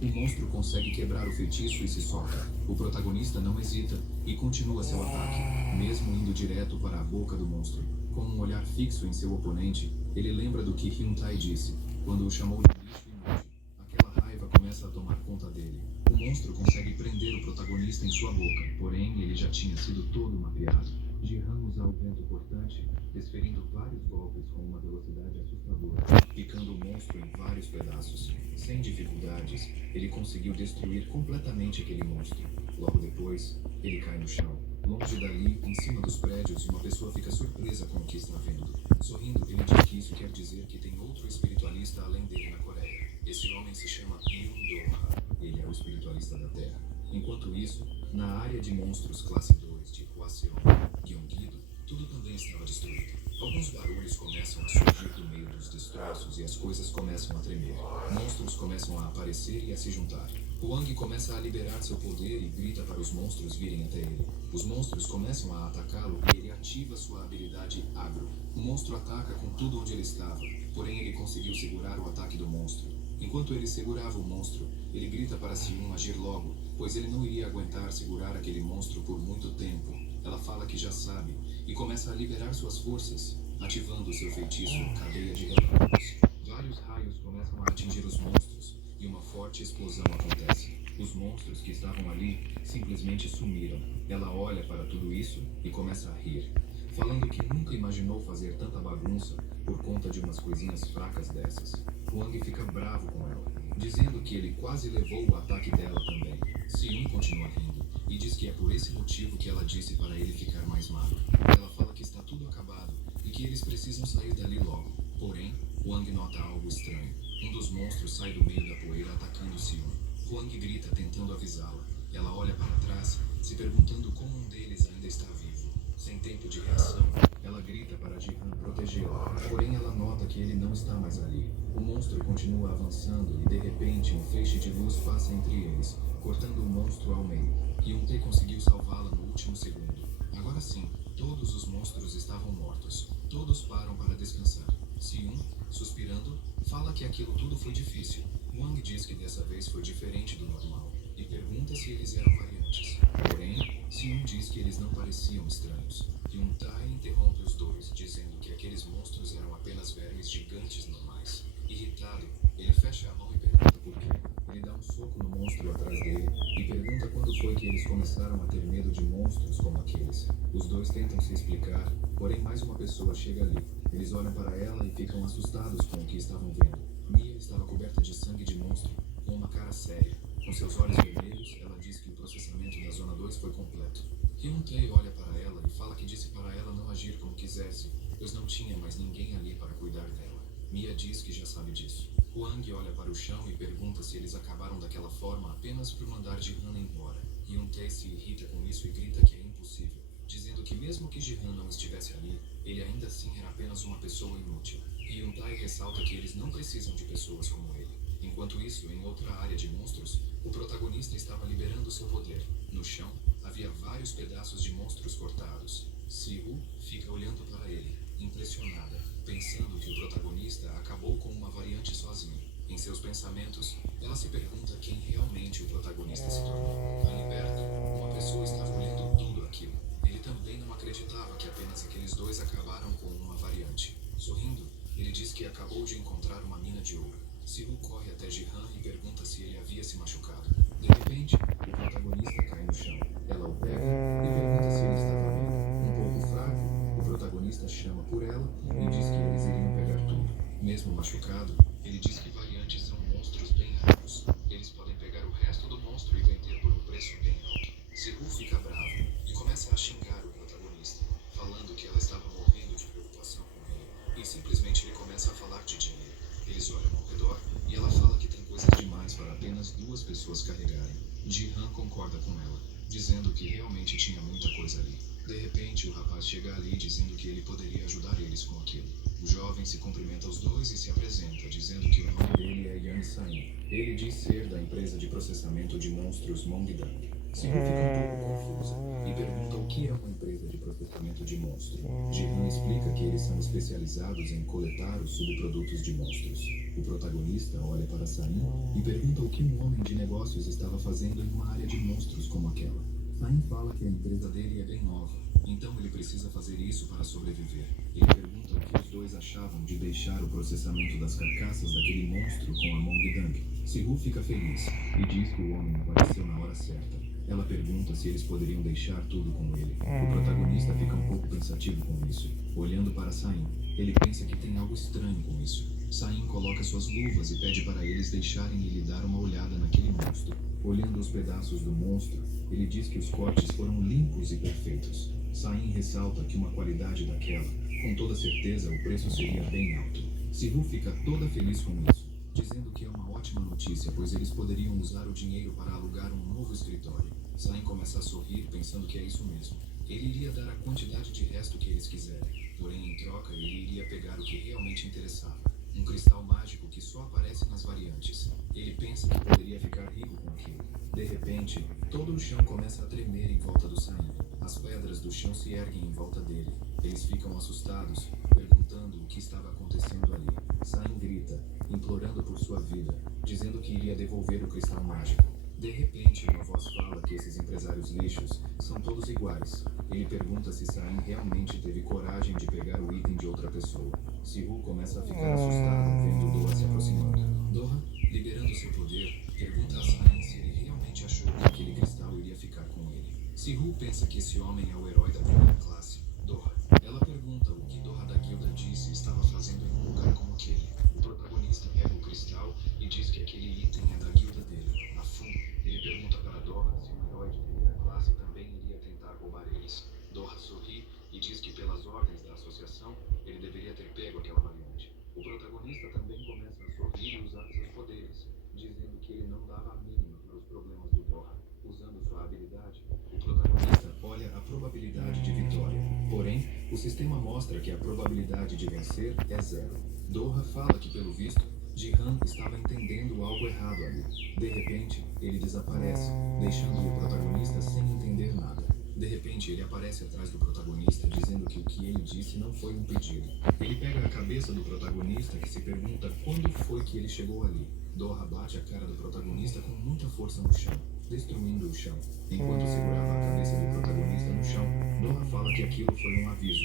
O monstro consegue quebrar o feitiço e se solta. O protagonista não hesita e continua seu ataque, mesmo indo direto para a boca do monstro. Com um olhar fixo em seu oponente, ele lembra do que Hyun-tae disse, quando o chamou de lixo inútil. Aquela raiva começa a tomar conta dele. O monstro consegue prender o protagonista em sua boca, porém ele já tinha sido todo mapeado. Jihan usa o vento cortante, desferindo vários golpes com uma velocidade assustadora, picando o monstro em vários pedaços. Sem dificuldades, ele conseguiu destruir completamente aquele monstro. Logo depois, ele cai no chão. Longe dali, em cima dos prédios, uma pessoa fica surpresa com o que está vendo. Sorrindo, ele diz que isso quer dizer que tem outro espiritualista além dele na Coreia. Esse homem se chama Hyun Do-ha. Ele é o espiritualista da Terra. Enquanto isso, na área de monstros classe 2 de Hwaseong, Gyeonggi-do, tudo também estava destruído. Alguns barulhos começam a surgir do meio dos destroços e as coisas começam a tremer. Monstros começam a aparecer e a se juntar. Hwang começa a liberar seu poder e grita para os monstros virem até ele. Os monstros começam a atacá-lo e ele ativa sua habilidade agro. O monstro ataca com tudo onde ele estava, porém ele conseguiu segurar o ataque do monstro. Enquanto ele segurava o monstro, ele grita para Siun agir logo, pois ele não iria aguentar segurar aquele monstro por muito tempo. Ela fala que já sabe, e começa a liberar suas forças, ativando seu feitiço Cadeia de Relâmpagos. Vários raios começam a atingir os monstros, e uma forte explosão acontece. Os monstros que estavam ali simplesmente sumiram. Ela olha para tudo isso e começa a rir, falando que nunca imaginou fazer tanta bagunça por conta de umas coisinhas fracas dessas. Hwang fica bravo com ela, dizendo que ele quase levou o ataque dela também. Siun continua rindo e diz que é por esse motivo que ela disse para ele ficar mais magro. Ela fala que está tudo acabado e que eles precisam sair dali logo. Porém, Hwang nota algo estranho. Um dos monstros sai do meio da poeira atacando Siun. Hwang grita tentando avisá-la. Ela olha para trás, se perguntando como um deles ainda está vivo. Sem tempo de reação, ela grita para Jihan protegê-la, porém ela nota que ele não está mais ali. O monstro continua avançando e de repente um feixe de luz passa entre eles, cortando o monstro ao meio. Hyun-tae conseguiu salvá-la no último segundo. Agora sim, todos os monstros estavam mortos. Todos param para descansar. Siun, suspirando, fala que aquilo tudo foi difícil. Hwang diz que dessa vez foi diferente do normal e pergunta se eles eram variantes. Porém, Siun diz que eles não pareciam estranhos. Hyun-tae interrompe os dois, dizendo que aqueles monstros eram apenas vermes gigantes normais. Irritado, ele fecha a mão e pergunta por quê. Ele dá um soco no monstro atrás dele e pergunta quando foi que eles começaram a ter medo de monstros como aqueles. Os dois tentam se explicar, porém mais uma pessoa chega ali. Eles olham para ela e ficam assustados com o que estavam vendo. Mia estava coberta de sangue de monstro, com uma cara séria. Com seus olhos vermelhos, ela diz que o processamento da Zona 2 foi completo. Hyun-tae olha para ela e fala que disse para ela não agir como quisesse, pois não tinha mais ninguém ali para cuidar dela. Mia diz que já sabe disso. Hwang olha para o chão e pergunta se eles acabaram daquela forma apenas por mandar Jihan embora. Hyun-tae se irrita com isso e grita que é impossível, dizendo que mesmo que Jihan não estivesse ali, ele ainda assim era apenas uma pessoa inútil. Hyun-tae ressalta que eles não precisam de pessoas como ele. Enquanto isso, em outra área de monstros, o protagonista estava liberando seu poder. No chão, havia vários pedaços de monstros cortados. Sihu fica olhando para ele, impressionada, pensando que o protagonista acabou com uma variante sozinho. Em seus pensamentos, ela se pergunta quem realmente o protagonista se tornou. Ali perto, uma pessoa estava olhando tudo aquilo. Ele também não acreditava que apenas aqueles dois acabaram com uma variante. Sorrindo, ele diz que acabou de encontrar uma mina de ouro. Sihu corre até Jihan e pergunta se ele havia se machucado. De repente, o protagonista cai no chão. Ela o pega e pergunta se ele estava bem. Um pouco fraco, o protagonista chama por ela e diz que eles iriam pegar tudo. Mesmo machucado, ele diz que variantes são monstros bem raros. Eles podem pegar o resto do monstro e vender por um preço bem alto. Sihu fica bravo e começa a xingar o protagonista, falando que ela estava morrendo de preocupação com ele. E simplesmente ele começa a falar de dinheiro. Eles olham ao redor e ela fala que tem coisas demais para apenas duas pessoas carregarem. Jihan concorda com ela, dizendo que realmente tinha muita coisa ali. De repente, o rapaz chega ali dizendo que ele poderia ajudar eles com aquilo. O jovem se cumprimenta aos dois e se apresenta, dizendo que o nome dele é Yang Sain. Ele diz ser da empresa de processamento de monstros Mongdang. Siru fica um pouco confusa e pergunta o que é uma empresa de processamento de monstro. Jihan explica que eles são especializados em coletar os subprodutos de monstros. O protagonista olha para Sain e pergunta o que um homem de negócios estava fazendo em uma área de monstros como aquela. Sain fala que a empresa dele é bem nova, então ele precisa fazer isso para sobreviver. Ele pergunta o que os dois achavam de deixar o processamento das carcaças daquele monstro com a Mong Dang. Siru fica feliz e diz que o homem apareceu na hora certa. Ela pergunta se eles poderiam deixar tudo com ele. O protagonista fica um pouco pensativo com isso. Olhando para Sain, ele pensa que tem algo estranho com isso. Sain coloca suas luvas e pede para eles deixarem ele dar uma olhada naquele monstro. Olhando os pedaços do monstro, ele diz que os cortes foram limpos e perfeitos. Sain ressalta que uma qualidade daquela, com toda certeza, o preço seria bem alto. Siru fica toda feliz com isso, dizendo que é uma ótima notícia, pois eles poderiam usar o dinheiro para alugar um novo escritório. Sain começa a sorrir, pensando que é isso mesmo. Ele iria dar a quantidade de resto que eles quiserem, porém, em troca, ele iria pegar o que realmente interessava. Um cristal mágico que só aparece nas variantes. Ele pensa que poderia ficar rico com aquilo. De repente, todo o chão começa a tremer em volta do Sain. As pedras do chão se erguem em volta dele. Eles ficam assustados, perguntando o que estava acontecendo ali. Sain grita, implorando por sua vida, dizendo que iria devolver o cristal mágico. De repente, uma voz fala que esses empresários lixos são todos iguais. Ele pergunta se Sain realmente teve coragem de pegar o item de outra pessoa. Siru começa a ficar assustada vendo Doha se aproximando. Doha, liberando seu poder, pergunta a Sain se ele realmente achou que aquele cristal iria ficar com ele. Siru pensa que esse homem é o herói da primeira classe, Doha. Ela pergunta o que Doha da guilda disse estava fazendo em um lugar como aquele. O protagonista pega o cristal e diz que aquele item é da guilda dele. A fundo, ele pergunta para Doha se um herói de primeira classe também iria tentar roubar eles. Doha sorri e diz que pelas ordens da associação, ele deveria ter pego aquela variante. O protagonista também começa a sorrir e usar seus poderes, dizendo que ele não dava a mínima para os problemas do Doha. Usando sua habilidade, o protagonista olha a probabilidade de vitória. Porém, o sistema mostra que a probabilidade de vencer é 0. Doha fala que, pelo visto, Jihan estava entendendo algo errado ali. De repente, ele desaparece, deixando o protagonista sem entender nada. De repente, ele aparece atrás do protagonista, dizendo que o que ele disse não foi um pedido. Ele pega a cabeça do protagonista, que se pergunta quando foi que ele chegou ali. Doha bate a cara do protagonista com muita força no chão, destruindo o chão. Enquanto segurava a cabeça do protagonista no chão, Doha fala que aquilo foi um aviso,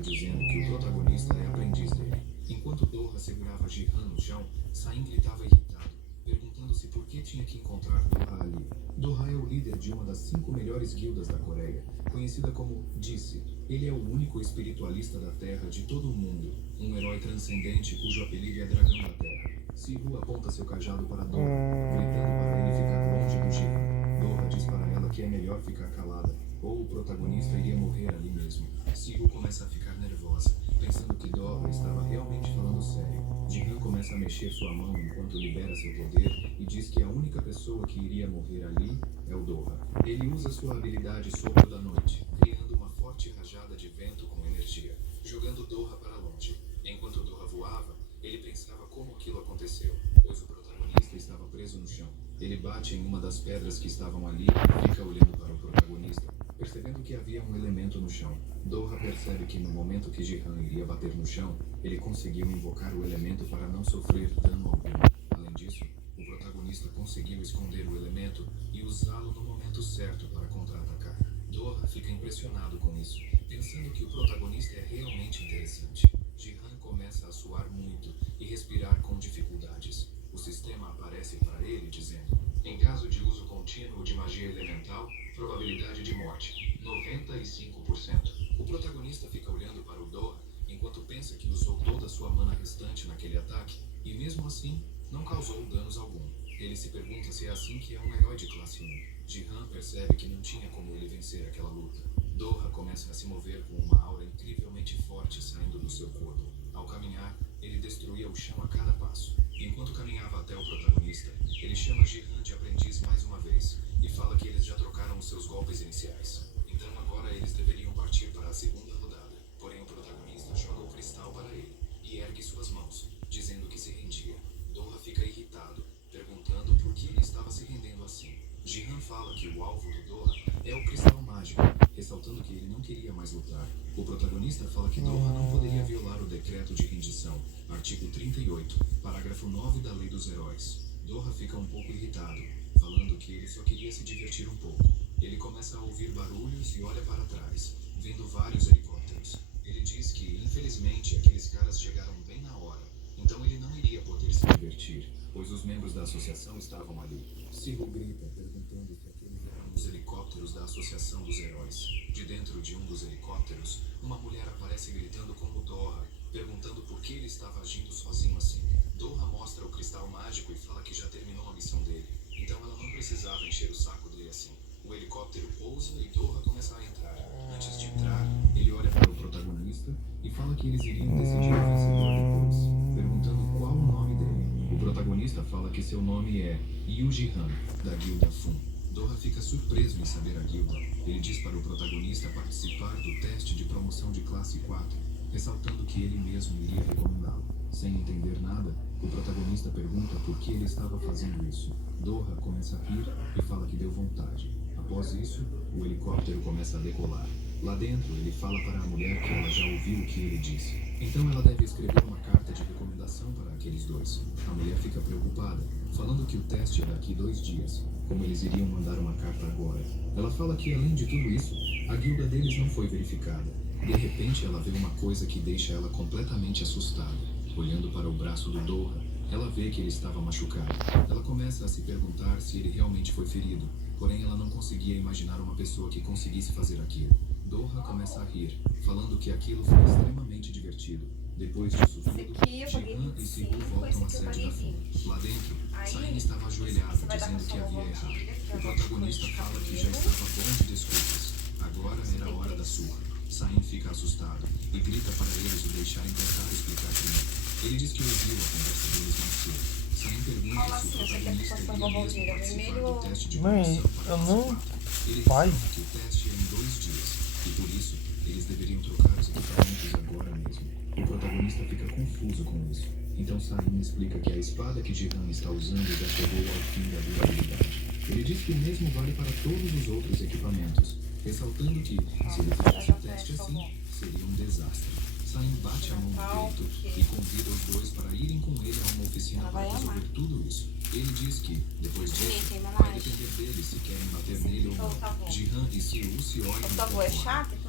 dizendo que o protagonista é aprendiz dele. Enquanto Doha segurava Jihan no chão, Sain gritava irritado, perguntando-se por que tinha que encontrar Doha ali. Doha é o líder de uma das 5 melhores guildas da Coreia, conhecida como Disse. Ele é o único espiritualista da Terra de todo o mundo, um herói transcendente cujo apelido é Dragão da Terra. Siru aponta seu cajado para Doha, gritando para ele ficar longe do Jihan. Doha diz para ela que é melhor ficar calada, ou o protagonista iria morrer ali mesmo. Siru começa a ficar nervosa, pensando que Doha estava realmente falando sério. Jihan começa a mexer sua mão enquanto libera seu poder e diz que a única pessoa que iria morrer ali é o Doha. Ele usa sua habilidade Sopro da Noite, criando uma forte rajada de vento com energia, jogando Doha para longe. Enquanto Doha voava, ele pensava como aquilo aconteceu, pois o protagonista estava preso no chão. Ele bate em uma das pedras que estavam ali e fica olhando para o protagonista, percebendo que havia um elemento no chão. Doha percebe que no momento que Jihan iria bater no chão, ele conseguiu invocar o elemento para não sofrer dano algum. Além disso, o protagonista conseguiu esconder o elemento e usá-lo no momento certo para contra-atacar. Doha fica impressionado com isso, pensando que o protagonista é realmente interessante. Jihan começa a suar muito e respirar com dificuldades. O sistema aparece para ele dizendo: em caso de uso contínuo de magia elemental, probabilidade de morte, 95%. O protagonista fica olhando para o Doha enquanto pensa que usou toda a sua mana restante naquele ataque e mesmo assim não causou danos algum. Ele se pergunta se é assim que é um herói de classe 1. Jihan percebe que não tinha como ele vencer aquela luta. Doha começa a se mover com uma aura incrivelmente forte saindo do seu corpo. Ao caminhar, ele destruía o chão a cada passo. Enquanto caminhava até o protagonista, ele chama Jihan de aprendiz mais uma vez e fala que eles já trocaram os seus golpes iniciais. Então agora eles deveriam partir para a segunda rodada. Porém o protagonista joga o cristal para ele e ergue suas mãos, dizendo que se rendia. Doha fica irritado, perguntando por que ele estava se rendendo assim. Jihan fala que o alvo do Doha é o cristal mágico, ressaltando que ele não queria mais lutar. O protagonista fala que Doha não poderia violar o decreto de rendição, artigo 38, parágrafo 9 da Lei dos Heróis. Doha fica um pouco irritado, falando que ele só queria se divertir um pouco. Ele começa a ouvir barulhos e olha para trás, vendo vários helicópteros. Ele diz que, infelizmente, aqueles caras chegaram bem na hora, então ele não iria poder se divertir, pois os membros da associação estavam ali. Siru grita, perguntando se aqueles eram os helicópteros da Associação dos Heróis. De dentro de um dos helicópteros, uma mulher aparece gritando como Doha, perguntando por que ele estava agindo sozinho assim. Doha mostra o cristal mágico e fala que já terminou a missão dele, então ela não precisava encher o saco dele assim. O helicóptero pousa e Doha começa a entrar. Antes de entrar, ele olha para o protagonista e fala que eles iriam decidir o vencedor depois, perguntando qual o nome dele. O protagonista fala que seu nome é Yuji Han, da guilda Fun. Doha fica surpreso em saber a guilda. Ele diz para o protagonista participar do teste de promoção de classe 4, ressaltando que ele mesmo iria recomendá-lo. Sem entender nada, o protagonista pergunta por que ele estava fazendo isso. Doha começa a rir e fala que deu vontade. Após isso, o helicóptero começa a decolar. Lá dentro, ele fala para a mulher que ela já ouviu o que ele disse. Então ela deve escrever uma carta de recomendação para aqueles dois. A mulher fica preocupada, falando que o teste é daqui 2 dias, como eles iriam mandar uma carta agora. Ela fala que, além de tudo isso, a guilda deles não foi verificada. De repente, ela vê uma coisa que deixa ela completamente assustada. Olhando para o braço do Doha, ela vê que ele estava machucado. Ela começa a se perguntar se ele realmente foi ferido, porém ela não conseguia imaginar uma pessoa que conseguisse fazer aquilo. Doha começa a rir, falando que aquilo foi extremamente divertido. Depois disso tudo, Jihan e Siru voltam à sede da FUN. Lá dentro, Sain estava ajoelhado, dizendo que havia errado. O protagonista fala que já estava bom de desculpas. Agora era a hora da surra. Sain fica assustado e grita para eles o deixarem tentar explicar primeiro. Ele diz que ouviu a conversa deles mais cedo. Sain pergunta se o protagonista iria mesmo participar do teste de promoção para a classe 4. Ele fala que o teste é em 2 dias e por isso eles deveriam trocar os equipamentos agora mesmo. O protagonista fica confuso com isso. Então Sain explica que a espada que Jihan está usando já chegou ao fim da durabilidade. Ele diz que o mesmo vale para todos os outros equipamentos, ressaltando que, se ele fizesse o teste assim, seria um desastre. Sain bate a mão no peito e convida os dois para irem com ele a uma oficina para resolver tudo isso. Ele diz que, depois disso, vai depender deles se querem bater nele ou não. Jihan e Siru se olham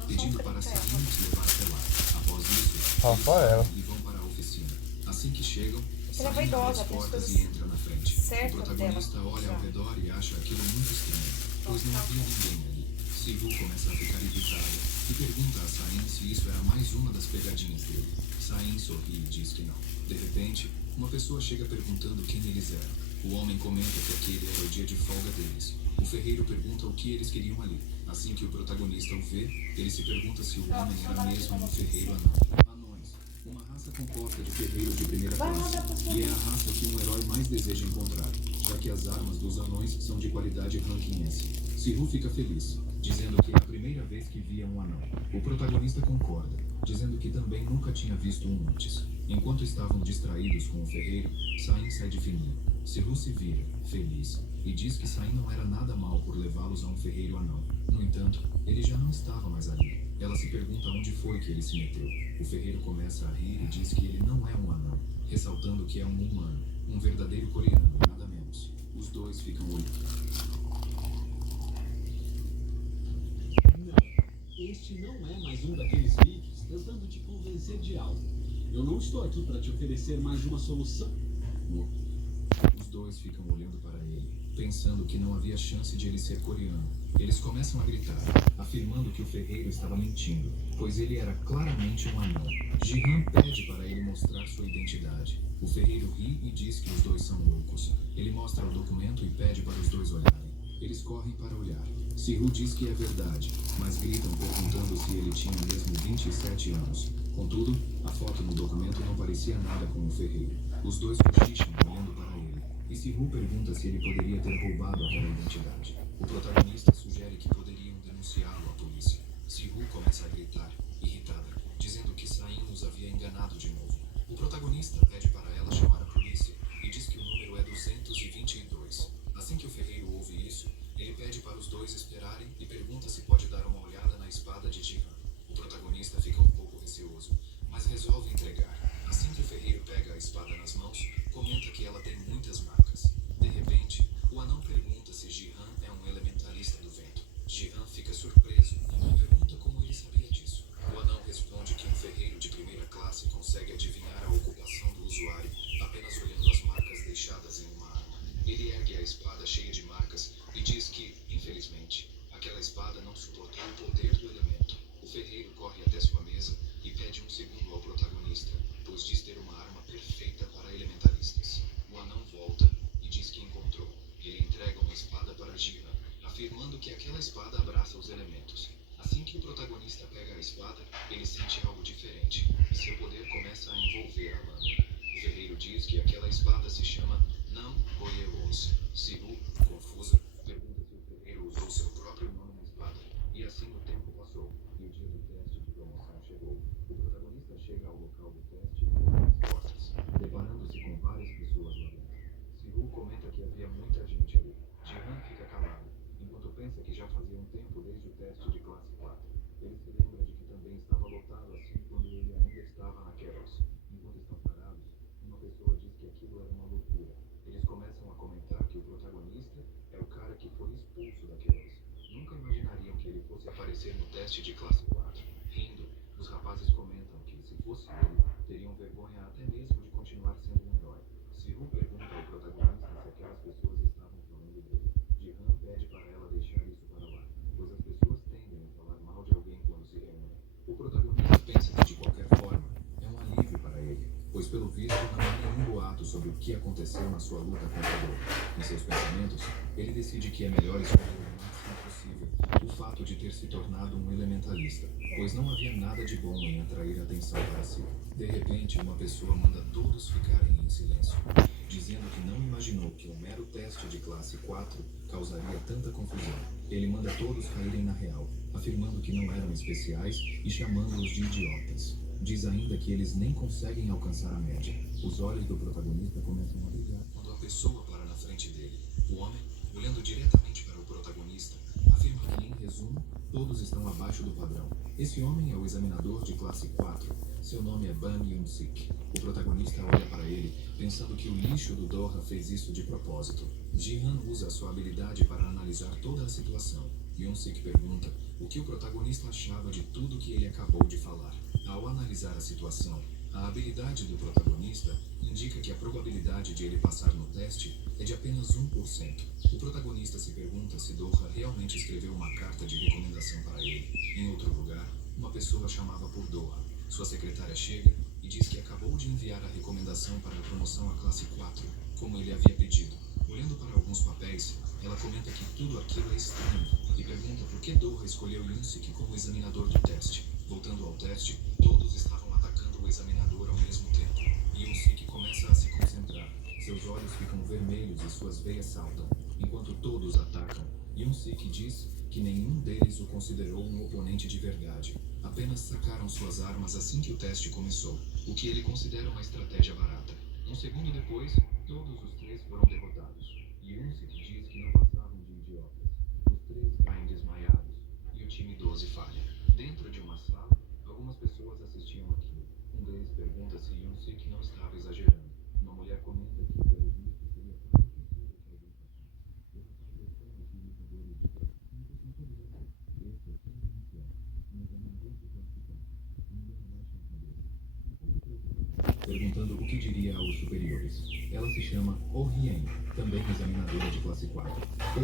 pedindo para Sain os levar até lá. Após isso, eles vão para a oficina. Assim que chegam, Sain abre as portas e entra na frente. O protagonista olha ao redor e acha aquilo muito estranho, pois não havia ninguém ali. Siru começa a ficar irritada e pergunta a Sain se isso era mais uma das pegadinhas dele. Sain sorri e diz que não. De repente, uma pessoa chega perguntando quem eles eram. O homem comenta que aquele era o dia de folga deles. O ferreiro pergunta o que eles queriam ali. Assim que o protagonista o vê, ele se pergunta se o homem era mesmo um ferreiro anão. Anões, uma raça composta de ferreiros de primeira classe, e é a raça que um herói mais deseja encontrar, já que as armas dos anões são de qualidade ranking S. Siru fica feliz, dizendo que é a primeira vez que via um anão. O protagonista concorda, dizendo que também nunca tinha visto um antes. Enquanto estavam distraídos com o ferreiro, Sain sai de fininho. Siru se vira, feliz, e diz que Sain não era nada mal por levá-los a um ferreiro anão. No entanto, ele já não estava mais ali. Ela se pergunta onde foi que ele se meteu. O ferreiro começa a rir e diz que ele não é um anão, ressaltando que é um humano, um verdadeiro coreano, nada menos. Os dois ficam olhando. Este não é mais um daqueles vídeos tentando te convencer de algo. Eu não estou aqui para te oferecer mais uma solução. Os dois ficam olhando para ele, pensando que não havia chance de ele ser coreano. Eles começam a gritar, afirmando que o ferreiro estava mentindo, pois ele era claramente um anão. Jihan pede para ele mostrar sua identidade. O ferreiro ri e diz que os dois são loucos. Ele mostra o documento e pede para os dois olharem. Eles correm para olhar. Siru diz que é verdade, mas gritam perguntando se ele tinha mesmo 27 anos. Contudo, a foto no documento não parecia nada com o ferreiro. Os dois cochicham olhando para ele, e Siru pergunta se ele poderia ter roubado aquela identidade. O protagonista sugere que poderiam denunciá-lo à polícia. Siru começa a gritar, irritada, dizendo que Sain os havia enganado de novo. O protagonista pede para ela chamar a polícia e diz que o número é 222. Assim que o ferreiro ouve isso, ele pede Ele ergue a espada cheia de marcas e diz que, infelizmente, aquela espada não suportou o poder do elemento. O ferreiro corre até sua mesa e pede um segundo ao protagonista, pois diz ter uma arma perfeita para elementalistas. O anão volta e diz que encontrou. Ele entrega uma espada para Jihan, afirmando que aquela espada abraça os elementos. Assim que o protagonista pega a espada, ele sente algo diferente, e seu poder começa a envolver a lâmina. O ferreiro diz que aquela espada se chama Não Royeos. Siru, confusa, pergunta se o ferreiro usou seu próprio nome na espada. E assim o tempo passou, e o dia do teste de promoção chegou. O protagonista chega ao local do teste e abre as portas, deparando-se com várias pessoas lá dentro. Siru comenta que havia muita gente ali. Jihan fica calado, enquanto pensa que já fazia um tempo desde o teste de classe 4. Ele se lembra de que também estava lotado assim quando ele ainda estava na Keros. Enquanto estão parados, uma pessoa diz que aquilo era uma loucura. Eles começam a comentar que o protagonista é o cara que foi expulso da Keros. Nunca imaginariam que ele fosse aparecer no teste de classe 4. Rindo, os rapazes comentam que, se fosse ele, teriam vergonha até mesmo de continuar sendo um herói. Siru pergunta ao protagonista se aquelas pessoas estavam falando dele. Jihan pede para ela deixar isso para lá, pois as pessoas tendem a falar mal de alguém quando se reúnem. O protagonista pensa que, de qualquer forma, é um alívio para ele, pois pelo visto não há nenhum boato sobre o que aconteceu na sua luta contra a dor. Em seus pensamentos, ele decide que é melhor escolher o máximo possível o fato de ter se tornado um elementalista, pois não havia nada de bom em atrair atenção para si. De repente, uma pessoa manda todos ficarem em silêncio, dizendo que não imaginou que um mero teste de classe 4 causaria tanta confusão. Ele manda todos caírem na real, afirmando que não eram especiais e chamando-os de idiotas. Diz ainda que eles nem conseguem alcançar a média. Os olhos do protagonista começam a brilhar quando a pessoa para na frente dele. O homem, olhando diretamente para o protagonista, afirma que, em resumo, todos estão abaixo do padrão. Esse homem é o examinador de classe 4. Seu nome é Ban Yun-sik. O protagonista olha para ele, pensando que o lixo do Doha fez isso de propósito. Jihan usa sua habilidade para analisar toda a situação. Yun-sik pergunta o que o protagonista achava de tudo que ele acabou de falar. Ao analisar a situação, a habilidade do protagonista indica que a probabilidade de ele passar no teste é de apenas 1%. O protagonista se pergunta se Doha realmente escreveu uma carta de recomendação para ele. Em outro lugar, uma pessoa chamava por Doha. Sua secretária chega e diz que acabou de enviar a recomendação para a promoção à classe 4, como ele havia pedido. Olhando para alguns papéis, ela comenta que tudo aquilo é estranho e pergunta por que Doha escolheu Yun-sik como examinador do teste. Voltando ao teste, todos estavam atacando o examinador ao mesmo tempo. Yun-sik começa a se concentrar. Seus olhos ficam vermelhos e suas veias saltam. Enquanto todos atacam, Yun-sik diz que nenhum deles o considerou um oponente de verdade. Apenas sacaram suas armas assim que o teste começou, o que ele considera uma estratégia barata. Um segundo depois, todos os três foram derrotados. Yun-sik diz que não passavam de idiotas. Os três caem desmaiados e o time 12 falha. Dentro de uma sala, algumas pessoas assistiam aquilo. Um deles pergunta se Yun-sik não estava exagerando. Uma mulher comenta que, pelo visto, seria quase impossível que alguém passasse. Eu faço a impressão de que lutadores de classe 5 são todos assim. Esse é sempre inicial. Um examinador de classe 4. Ainda abaixa a cabeça. Perguntando o que diria aos superiores. Ela se chama Oh Hien, também examinadora de classe 4. O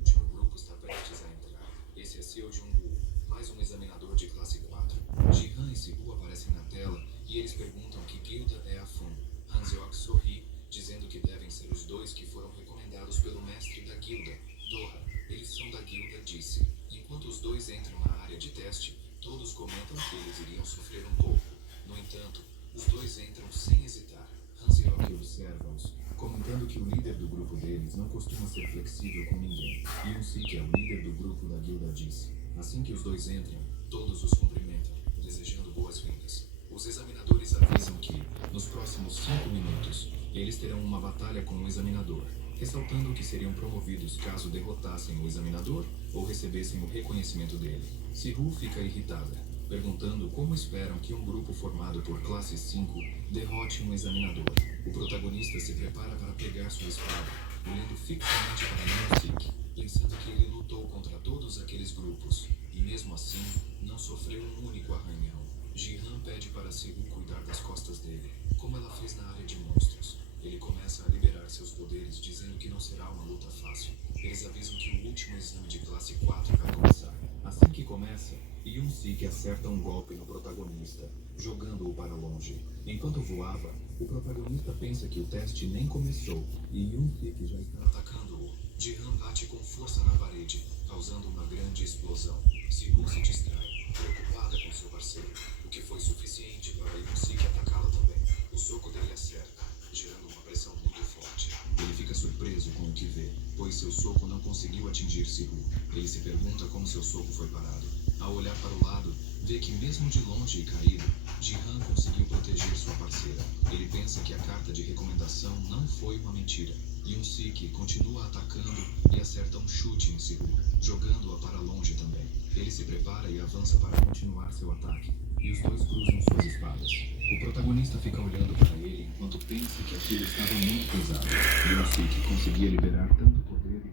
último grupo está prestes a entrar. Esse é Seo Jung-woo, mais um examinador de classe 4. Jihan e Sibu aparecem na tela e eles perguntam que guilda é a FUN. Hanseok sorri, dizendo que devem ser os dois que foram recomendados pelo mestre da guilda, Doha. Eles são da guilda Disse. Enquanto os dois entram na área de teste, todos comentam que eles iriam sofrer um pouco. No entanto, os dois entram sem hesitar. Hanseok observa-os, comentando que o líder do grupo deles não costuma ser flexível com ninguém. Yun-sik é o líder do grupo da guilda Disse. Assim que os dois entram, todos os cumprimentam, desejando boas-vindas. Os examinadores avisam que, nos próximos 5 minutos, eles terão uma batalha com o examinador, ressaltando que seriam promovidos caso derrotassem o examinador ou recebessem o reconhecimento dele. Siru fica irritada, perguntando como esperam que um grupo formado por classe 5 derrote um examinador. O protagonista se prepara para pegar sua espada, olhando fixamente para Yun-sik, pensando que ele lutou contra todos aqueles grupos, e mesmo assim, não sofreu um único arranhão. Jihan pede para Siru cuidar das costas dele, como ela fez na área de monstros. ele começa a liberar seus poderes, dizendo que não será uma luta fácil. Eles avisam que o último exame de classe 4 vai começar. Assim que começa, Yoon-sik acerta um golpe no protagonista, jogando-o para longe. Enquanto voava, o protagonista pensa que o teste nem começou e Yoon-sik já está atacando-o. Ji-han bate com força na parede, causando uma grande explosão. Sibu se distrai, preocupada com seu parceiro, o que foi suficiente para Yoon-sik atacá-la também. O soco dele acerta, gerando uma pressão muito forte. Ele fica surpreso com o que vê, pois seu soco não conseguiu atingir Sibu. Ele se pergunta como seu soco foi parado. Ao olhar para o lado, vê que mesmo de longe e caído, Ji-han conseguiu proteger sua parceira. Ele pensa que a carta de recomendação não foi uma mentira. Yoon-sik continua atacando e acerta um chute em Sibu, jogando-a para longe também. Ele se prepara e avança para continuar seu ataque, e os dois cruzam suas espadas. O protagonista fica olhando para ele enquanto pensa que aquilo estava muito pesado. Yoon-sik conseguia liberar tanto poder e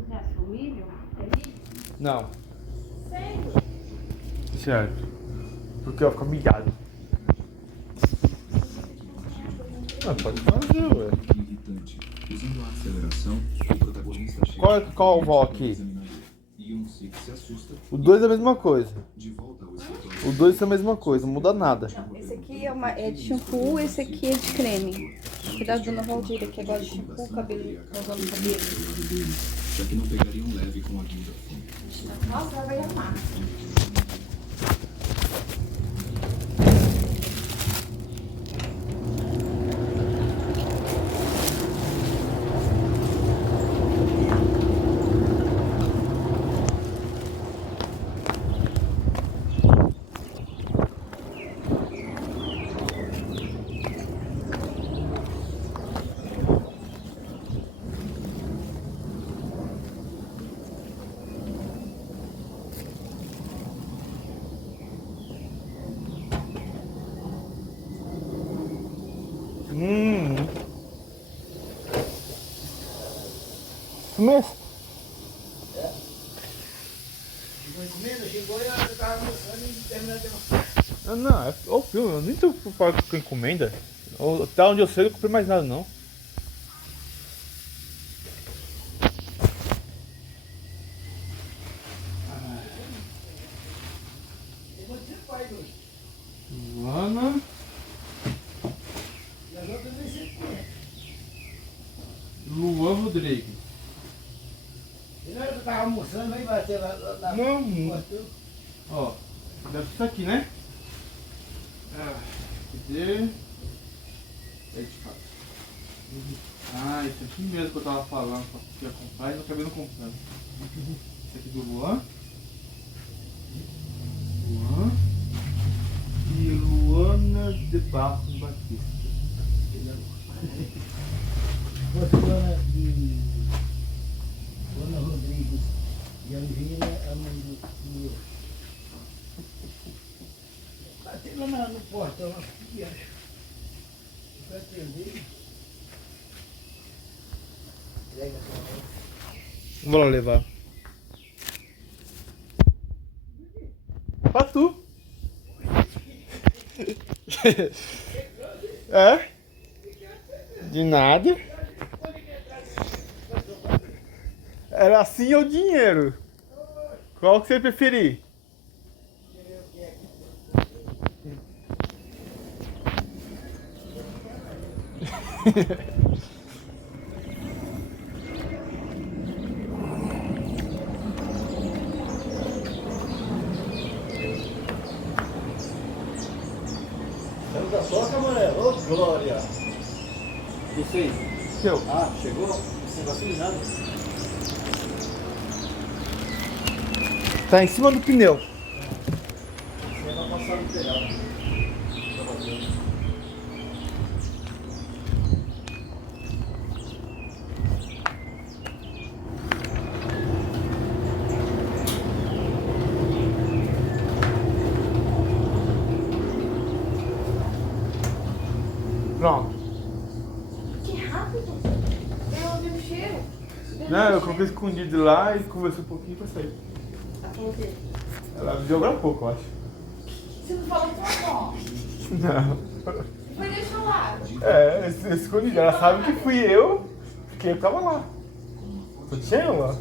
Usasse o milho? Não, Sério? certo. Porque eu fico humilhado. Ah, pode fazer, ué. irritante. Usando a aceleração, o protagonista chega Qual o vó aqui? Yoon-sik se assusta. O 2 é a mesma coisa. De volta ao escritório. O 2 é a mesma coisa, não muda nada. Não, esse aqui é de shampoo, esse aqui é de creme. Cuidado, dona Valdira, que agora de shampoo, cabelo, lavando cabelo. Já que não pegariam leve com a guinda. Nossa, ela vai amar. Mas... Não, é o filme, eu nem tô preocupado com encomenda. Até onde eu sei, eu não comprei mais nada não. Luana. Luan Rodrigues. Eu tava almoçando, vai bater lá na Não. porta. Ó, deve ser isso aqui, né? Cadê? Leite fato. Ah, esse aqui mesmo que eu tava falando que ia comprar e não acabei não comprando. Esse aqui do Luan. Luan. E Luana de Barros Batista. Luana e Luana Rodrigues e Angela, a mãe do bateu lá no portão, aqui, acho. Vai atender. Entrega só. Vou lá levar. Pra tu. É? De nada. Era assim ou dinheiro? Qual que você preferir? Saiu da soca, mané. Ô, glória. Isso aí. Seu. Ah, chegou? Sem vacina nada? Tá em cima do pneu. Você vai passar no telhado. Tá fazendo. Pronto. Que rápido. Eu ouvi o cheiro. Não, eu coloquei escondido lá e conversei um pouquinho pra sair. Tá falando o quê? Ela deu agora há pouco, eu acho. Você não falou com a avó? Não. Foi deixar lá. É, escondido. Ela sabe que fui eu, porque eu tava lá. Com uma forte Eu tinha lá.